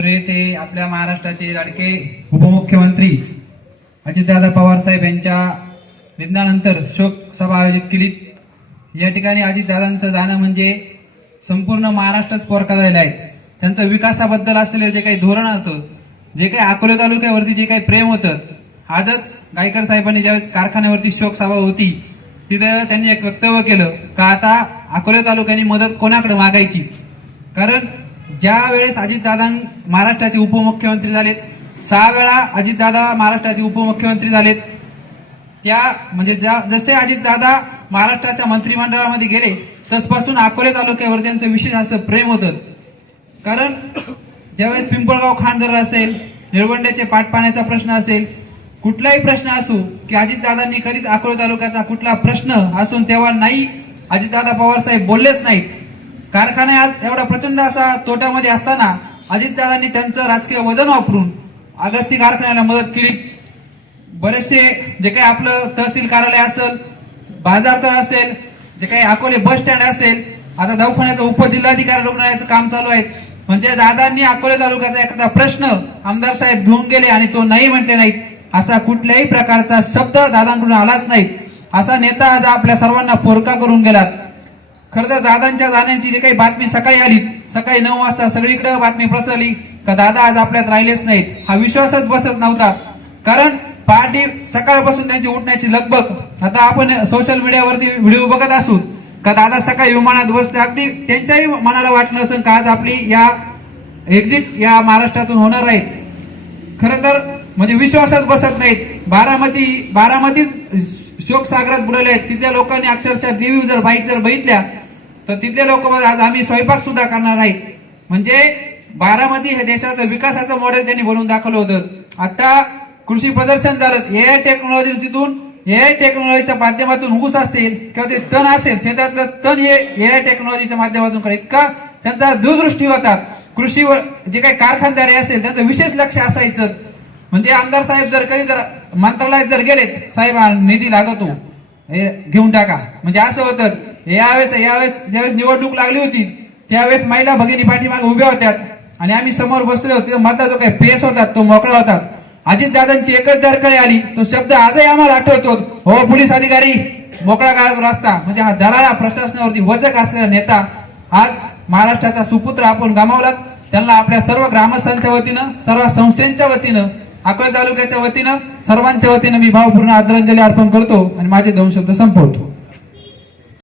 ते आपल्या महाराष्ट्राचे लाडके उपमुख्यमंत्री अजितदादा पवार साहेब यांच्या निधनानंतर शोक सभा आयोजित केली. या ठिकाणी अजितदादांचं जाणं म्हणजे संपूर्ण महाराष्ट्रच पोरका झालेला आहे. त्यांचं विकासाबद्दल असलेलं जे काही धोरण होतं जे काही अकोले तालुक्यावरती जे काही प्रेम होतं आजच गायकर साहेबांनी ज्यावेळेस कारखान्यावरती शोक सभा होती तिथं त्यांनी एक वक्तव्य केलं का आता अकोले तालुक्याने मदत कोणाकडे मागायची? कारण ज्या वेळेस अजितदादा महाराष्ट्राचे उपमुख्यमंत्री झालेत सहा वेळा अजितदादा महाराष्ट्राचे उपमुख्यमंत्री झालेत त्या म्हणजे ज्या जसे अजितदादा महाराष्ट्राच्या मंत्रिमंडळामध्ये गेले तसपासून अकोले तालुक्यावर त्यांचं विशेष असं प्रेम होतं. कारण ज्यावेळेस पिंपळगाव खांडर असेल निळवंड्याचे पाटपाण्याचा प्रश्न असेल कुठलाही प्रश्न असू की अजितदादांनी कधीच अकोले तालुक्याचा कुठला प्रश्न असून तेव्हा नाही अजितदादा पवार साहेब बोललेच नाहीत. कारखाने आज एवढा प्रचंड असा तोट्यामध्ये असताना अजितदादांनी त्यांचं राजकीय वजन वापरून अगस्ती कारखान्याला मदत केली. बरेचसे जे काही आपलं तहसील कार्यालय असेल बाजार तर असेल जे काही अकोले बस स्टँड असेल आता दवाखान्याचं उपजिल्हाधिकारी रुग्णालयाचं काम चालू आहे. म्हणजे दादांनी अकोले तालुक्याचा एखादा प्रश्न आमदार साहेब घेऊन गेले आणि तो नाही म्हटले नाहीत असा कुठल्याही प्रकारचा शब्द दादांकडून आलाच नाही. असा नेता आज आपल्या सर्वांना पोरका करून गेलात. खरं तर दादांच्या जाण्याची जी काही बातमी सकाळी आली सकाळी नऊ वाजता सगळीकडे बातमी प्रसरली का दादा आज आपल्यात राहिलेच नाहीत हा विश्वासच बसत नव्हता. कारण पहाटे सकाळपासून त्यांची उठण्याची लगबग आता आपण सोशल मीडियावरती व्हिडिओ बघत असू का दादा सकाळी विमानात बसले अगदी त्यांच्याही मनाला वाटणं असं का आज आपली या एक्झिट या महाराष्ट्रातून होणार आहे. खरं तर म्हणजे विश्वासच बसत नाहीत. बारामती बारामती शोक सागरात बुडवले आहेत. तिथल्या लोकांनी अक्षरशः रिव्ह्यू जर बाईट जर बघितल्या तर तिथले लोक आज आम्ही स्वयंपाक सुद्धा करणार नाही. म्हणजे बारामती हे देशाचं विकासाचं मॉडेल त्यांनी बनवून दाखवलं होतं. आता कृषी प्रदर्शन झालं. ए आय टेक्नॉलॉजी तिथून ए आय टेक्नॉलॉजीच्या माध्यमातून ऊस असेल किंवा ते तण असेल शेतातलं तण हे ए आय टेक्नॉलॉजीच्या माध्यमातून करेल इतका त्यांचा दूरदृष्टी होता. कृषीवर जे काही कारखानदारी असेल त्यांचं विशेष लक्ष असायचं. म्हणजे आमदार साहेब जर कधी जर मंत्रालयात जर गेलेत साहेब निधी लागतो हे घेऊन टाका. म्हणजे असं होतं. यावेळेस यावेळेस ज्यावेळेस निवडणूक लागली होती त्यावेळेस महिला भगिनी पाठीमागे उभ्या होत्या आणि आम्ही समोर बसले होते. मधला जो काही पेस होता तो मोकळा होता. अजित दादांची एकच दरकळी आली. तो शब्द आजही आम्हाला आठवतो. हो पोलीस अधिकारी मोकळा काळात रस्ता. म्हणजे हा दरारा प्रशासनावरती वजक असलेला नेता. आज महाराष्ट्राचा सुपुत्र आपण गमावलात. त्यांना आपल्या सर्व ग्रामस्थांच्या वतीनं सर्व संस्थेच्या वतीनं अकोला तालुक्याच्या वतीनं सर्वांच्या वतीनं मी भावपूर्ण आदरांजली अर्पण करतो आणि माझे दोन शब्द संपवतो.